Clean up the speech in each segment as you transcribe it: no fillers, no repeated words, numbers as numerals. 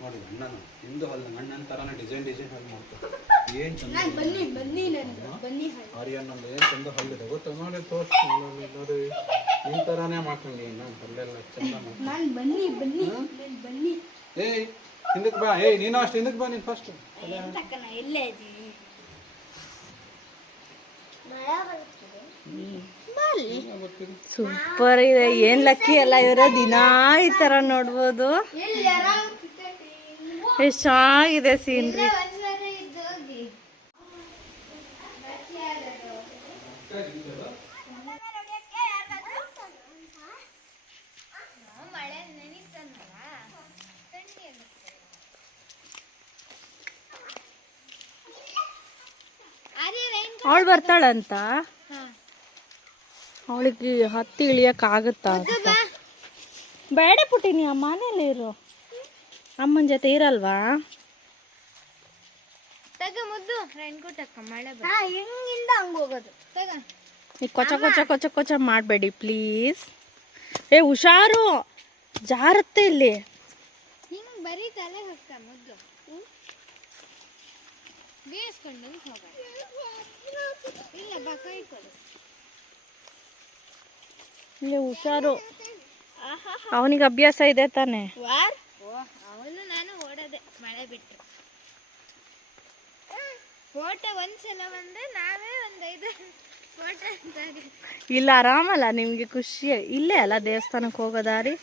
ನೋಡಿ ಅಣ್ಣನು ಹಿಂದೂ ಹಲ್ಲು ಅಣ್ಣನ ಥರನೇ ಡಿಸೈನ್ ಹಲ್ಲು ಮಾಡ್ತಾರೆ. ಏನು ಚಂದ ಆರ್ಯನ್ ಒಂದು ಏನು ಚಂದ ಹಲ್ಲಿದೆ ಗೊತ್ತಾ? ನೋಡಿ ತೋರಿಸಿ ನೋಡಿ ನಿನ್ನ ಥರನೇ ಮಾಡ್ಕೊಂಡು ನಾನು ಹಲ್ಲೆಲ್ಲ ಚಂದ ಮಾಡ್ತೀನಿ. ಏಯ್ ಹಿಂದಕ್ಕೆ ಬಾ, ಏಯ್ ನೀನು ಅಷ್ಟು ಹಿಂದಕ್ಕೆ ಬಾ, ನೀನು ಫಸ್ಟ್. ಸೂಪರ್ ಇದೆ. ಏನ್ ಲಕ್ಕಿ ಅಲ್ಲ ಇವರು, ದಿನಾ ಈ ತರ ನೋಡ್ಬೋದು. ಎಷ್ಟು ಚೆನ್ನಾಗಿದೆ ಸೀನ್ರಿ. ಅವಳು ಬರ್ತಾಳಂತ, ಅವಳಿಗೆ ಹತ್ತಿ ಇಳಿಯಕ್ಕಾಗುತ್ತಾ ಅಂತ. ಬೇಡ ಪುಟ್ಟಿ, ನೀ ಮನೇಲಿ ಇರು, ಅಮ್ಮನ ಜೊತೆ ಇರಲ್ವಾ? ಕೊಚ ಕೊಚ ಕೊಚ ಕೊಚ ಮಾಡಬೇಡಿ ಪ್ಲೀಸ್. ಏ ಹುಷಾರು, ಜಾರತ್ತೆ ಇಲ್ಲಿ. ಬರೀ ತಲೆ ಹಾಕ್ತ ಮುದ್ದು ಬೇಯಿಸ್ಕೊಂಡು ಇಲ್ಲ ಬಾ ಕೈ ಕೊಡು. ಇಲ್ಲಿ ಹುಷಾರು, ಅವನಿಗೆ ಅಭ್ಯಾಸ ಇದೆ ತಾನೆ. ಅವನು ನಾನು ಓಡೋದೆ ಮಳೆ ಬಿಟ್ಟು. ಫೋಟೋ ಒಂದ್ಸಲ ಬಂದ್ರೆ ನಾವೇ ಒಂದು 5 ಫೋಟೋ. ಇಲ್ಲ ಆರಾಮಲ್ಲ, ನಿಮ್ಗೆ ಖುಷಿ. ಇಲ್ಲೇ ಅಲ್ಲ ದೇವಸ್ಥಾನಕ್ಕೆ ಹೋಗೋ ದಾರಿ,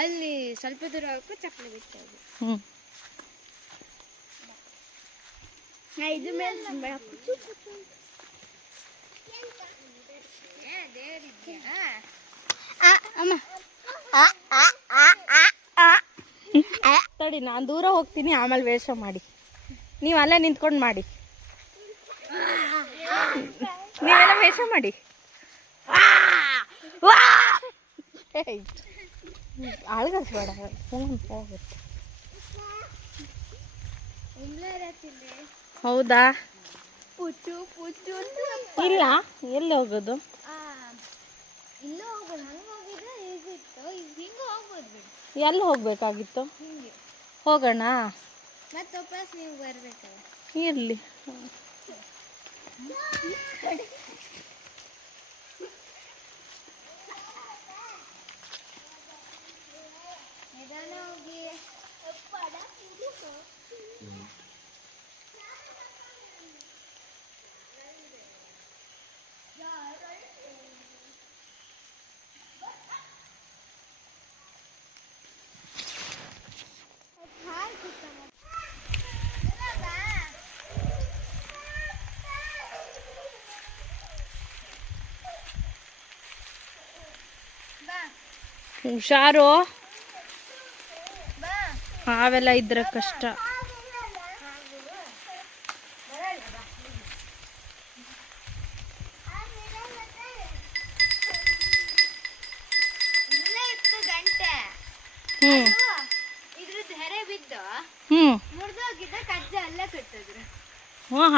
ಅಲ್ಲಿ ಸ್ವಲ್ಪ ದೂರ ಹೋಗಕ್ಕೆ ಚಪ್ಪಲಿ ಬಿಟ್ಟು. ಇದು ಮೇಲೆ ತಡಿ, ನಾನು ದೂರ ಹೋಗ್ತೀನಿ, ಆಮೇಲೆ ವೇಷ ಮಾಡಿ. ನೀವು ಅಲ್ಲೇ ನಿಂತ್ಕೊಂಡು ಮಾಡಿ, ನೀವೆಲ್ಲ ವೇಷ ಮಾಡಿ. ಅಳಗಸ್ಬೇಡ, ಹೋಗುತ್ತೆ. ಹೌದಾ? ಇಲ್ಲ, ಎಲ್ಲಿ ಹೋಗೋದು? ಇಲ್ಲೂ ಹೋಗೋದು, ಹಂಗೆ ಹೋಗಿದ್ರೆ ಈಗಿತ್ತು, ಹಿಂಗೆ ಹೋಗ್ಬೋದು ಬಿಡಿ. ಎಲ್ಲಿ ಹೋಗ್ಬೇಕಾಗಿತ್ತು? ಹಿಂಗೆ ಹೋಗೋಣ. ಮತ್ತೆ ವಾಪಸ್ ನೀವು ಬರ್ಬೇಕಲ್ಲ. ಇರಲಿ. ನಿಧಾನ ಹೋಗಿ. ಹುಷಾರು, ಹಾವೆಲ್ಲ ಇದ್ರೆ ಕಷ್ಟ.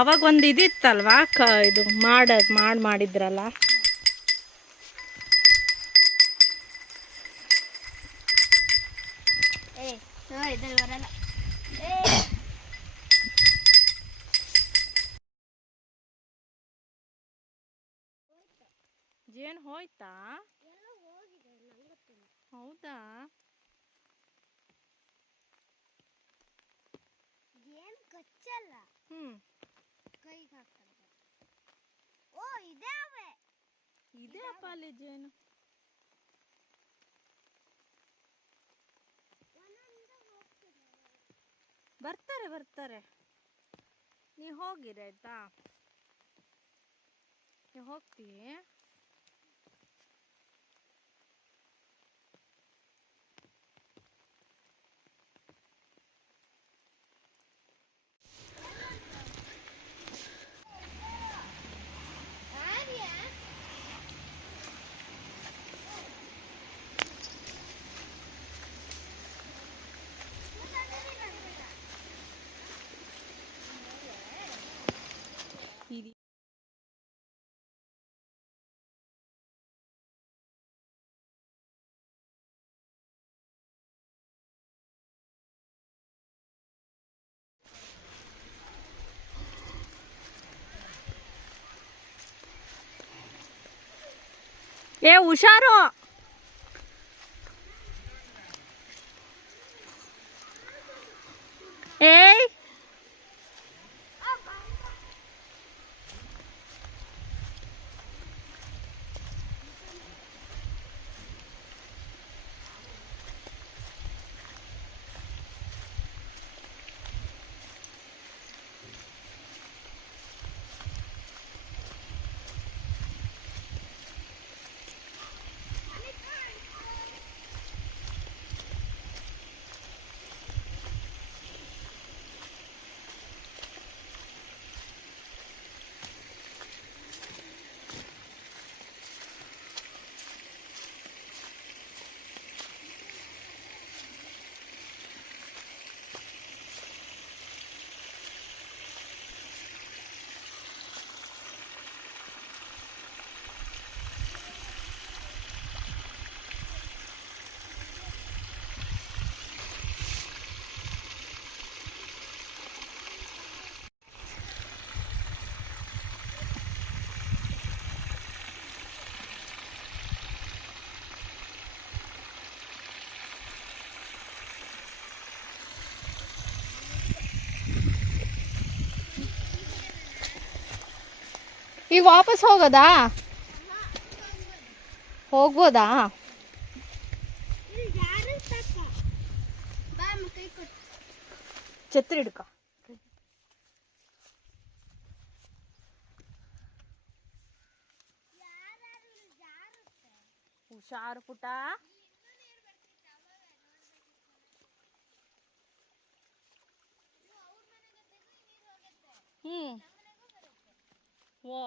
ಅವಾಗ ಒಂದು ಇದಿತ್ತಲ್ವಾ, ಇದು ಮಾಡಿದ್ರಲ್ಲ. ಜೇನು ಹೋಯ್ತಾ? ಹೌದಾ? ಜೇನು ಕಚ್ಚಲ್ಲ, ಕೈಗೆ ಹಾಕ್ತಾರೆ. ಓ ಇದೆ ಅಪ್ಪ ಅಲ್ಲಿ ಜೇನು. ಬರ್ತಾರೆ, ನೀವು ಹೋಗಿರಿ ಆಯ್ತಾ? ನೀವು ಹೋಗ್ತೀವಿ. ಏ ಹುಷಾರು. ಏಯ್ ಈಗ ವಾಪಸ್ ಹೋಗೋದಾ? ಹೋಗ್ಬೋದಾ? ಛತ್ರಿ ಹಿಡ್ಕ. ಹುಷಾರು ಪುಟ. ಓ